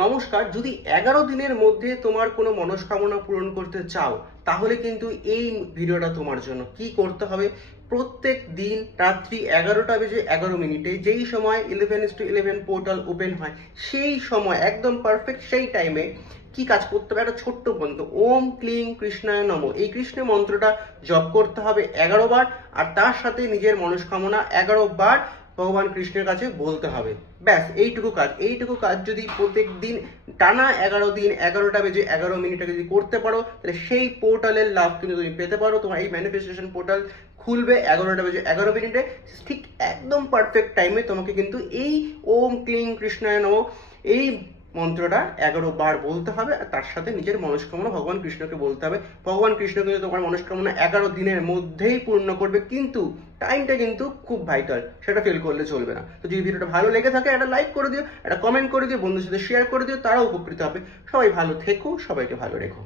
নমস্কার। যদি 11 দিনের মধ্যে তোমার কোনো মনস্কামনা পূরণ করতে চাও, তাহলে কিন্তু এই ভিডিওটা তোমার জন্য। কি করতে হবে? প্রত্যেক দিন রাত্রি 11টা বেজে 11 মিনিটে, যেই সময় 11:11 পোর্টাল ওপেন হয়, সেই সময় একদম পারফেক্ট সেই টাইমে কি কাজ করতে হবে? একটা ছোট্ট মন্ত্র, ওম ক্লিং কৃষ্ণায় নমঃ, এই কৃষ্ণ মন্ত্রটা জপ করতে হবে 11 বার, আর তার সাথে নিজের মনস্কামনা 11 বার ভগবান কৃষ্ণের কাছে বলতে হবে। ব্যাস এইটুকু কাজ যদি প্রত্যেক দিন টানা 11 দিন 11টা বেজে 11 মিনিটে যদি করতে পারো, তাহলে সেই পোর্টালের লাভ কিন্তু তুমি পেতে পারো। তোমার এই ম্যানিফেস্টেশন পোর্টাল খুলবে 11টা বেজে 11 মিনিটে, ঠিক একদম পারফেক্ট টাইমে তোমাকে কিন্তু এই ওম ক্লিং কৃষ্ণায় নমঃ এই মন্ত্রটা 11 বার বলতে হবে, আর তার সাথে নিজের মনস্কামনা ভগবান কৃষ্ণকে বলতে হবে। ভগবান কৃষ্ণ কিন্তু তোমার মনস্কামনা 11 দিনের মধ্যেই পূর্ণ করবে, কিন্তু টাইমটা কিন্তু খুব ভাইটাল, সেটা ফেল করলে চলবে না। তো যদি ভিডিওটা ভালো লেগে থাকে, একটা লাইক করে দিও, একটা কমেন্ট করে দিও, বন্ধুদের সাথে শেয়ার করে দিও, তারাও উপকৃত হবে। সবাই ভালো থেকো, সবাইকে ভালো রেখো।